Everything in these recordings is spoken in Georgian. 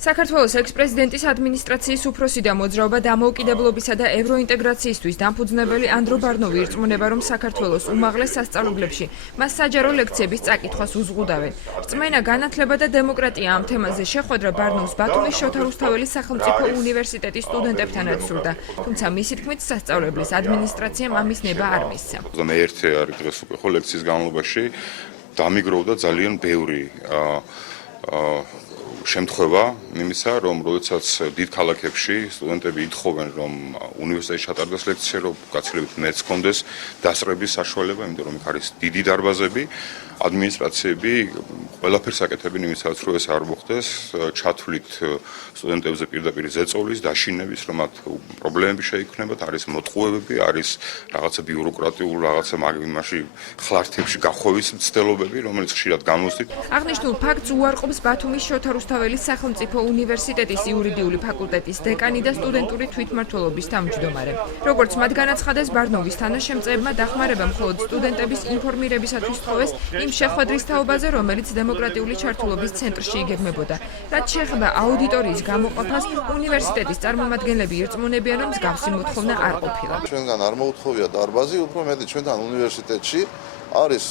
საქართველოს ექს-პრეზიდენტის ადმინისტრაციის უფროსი და მოძრაობა დამოუკიდებლობისა და ევროინტეგრაციისთვის დამფუძნებელი ანდრო ბარნოვი ირწმუნება, რომ საქართველოს უმაღლეს სასწავლებლებში მას საჯარო ლექციების წაკითხვას უზღუდავენ. რწმენა, განათლება და დემოკრატია ამ თემაზე შეხვედრა ბარნოვს ბათუმის შოთა რუსთაველის სახელმწიფო უნივერსიტეტის სტუდენტებთანაც სურდა, თუმცა მისი თქმით სასწავლებლის ადმინისტრაციამ ამის ნება არ მისცა. მე-1 არის დღეს უკვე ხო ლექციის განმავლობაში დამიგროვდა ძალიან ბევრი შემთხვევა იმისა, რომ როდესაც დიდ ქალაქებში სტუდენტები ითხოვენ, რომ უნივერსიტეტში ჩატარდეს ლექცია, რომ გაცილებით მეც ჰქონდეს დასწრების საშუალება, იმიტომ რომ იქ არის დიდი დარბაზები, ადმინისტრაციები ყველაფერს აკეთებენ იმისაც, რომ ეს არ მოხდეს, ჩათვლით სტუდენტებზე პირდაპირ ზეწოლის, დაშინების, რომ მათ პრობლემები შეიქმნებათ, არის მოტყუებები, არის რაღაცა ბიუროკრატიულ რაღაცა იმაში ხლართებში გახვევის მცდელობები, რომელიც ხშირად გამოსდით. აღნიშნულ ფაქტს უარყოფს ბათუმის შოთა რუსთაველის სახელმწიფო უნივერსიტეტის იურიდიული ფაკულტეტის დეკანი და სტუდენტური თვითმმართველობის თავმჯდომარე. როგორც მათ განაცხადეს, ბარნოვის თანაშემწეებმა დახმარება მხოლოდ სტუდენტების ინფორმირებისათვის თხოვეს იმ შეხვედრის თაობაზე, რომელიც დემოკრატიული ჩართულობის ცენტრში იგეგმებოდა. რაც შეეხება აუდიტორიის გამოყოფას, უნივერსიტეტის წარმომადგენლები ირწმუნებიან, რომ მსგავსი მოთხოვნა არ ყოფილა. ჩვენგან არ მოუთხოვია დარბაზი, უფრო მეტი ჩვენთან უნივერსიტეტში არის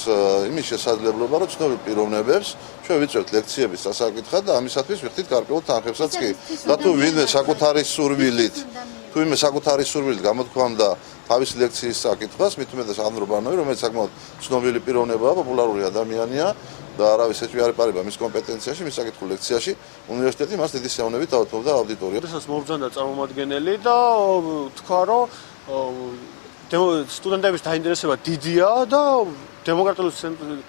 იმის შესაძლებლობა, რომ ცნობილ პიროვნებებს ჩვენ ვიწევთ ლექციების დასაკითხად და ამისათვის ვიხდით გარკვეულ თანხებსაც კი. და თუ ვინმე საკუთარი სურვილით გამოთქვამდა თავის ლექციის საკითხას, მით უმეტეს ანდრო ბარნოვი, რომელიც საკმაოდ ცნობილი პიროვნებაა, პოპულარული ადამიანია და არავის ეჭვი არ ეპარება მის კომპეტენციაში, მის საკითხულ ლექციაში, უნივერსიტეტი მას დიდი სეონებით დაუთმობდა აუდიტორიას. ეს მომბრძანდა წარმომადგენელი და თქვა, რომ სტუდენტების დაინტერესება დიდია და დემოკრატიული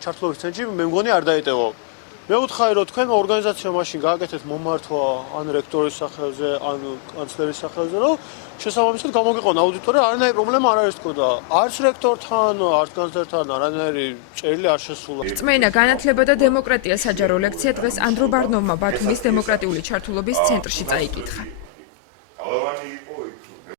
ჩართულობის ცენტრში მე მგონი არ დაეტევა. მე ვუთხარი, რომ თქვენ ორგანიზაციამ მაშინ გააკეთეთ მომართვა ან რექტორის სახელზე, ან კანცლერის სახელზე, რომ შესაბამისად გამოგიყვან აუდიტორია, არანაირი პრობლემა არ არის თქო და არც რექტორთან, არც კანცლერთან არანაირი წერილი არ შესულა. რწმენა, განათლება და დემოკრატია საჯარო ლექცია დღეს ანდრო ბარნოვმა ბათუმის დემოკრატიული ჩართულობის ცენტრში წაიკითხა.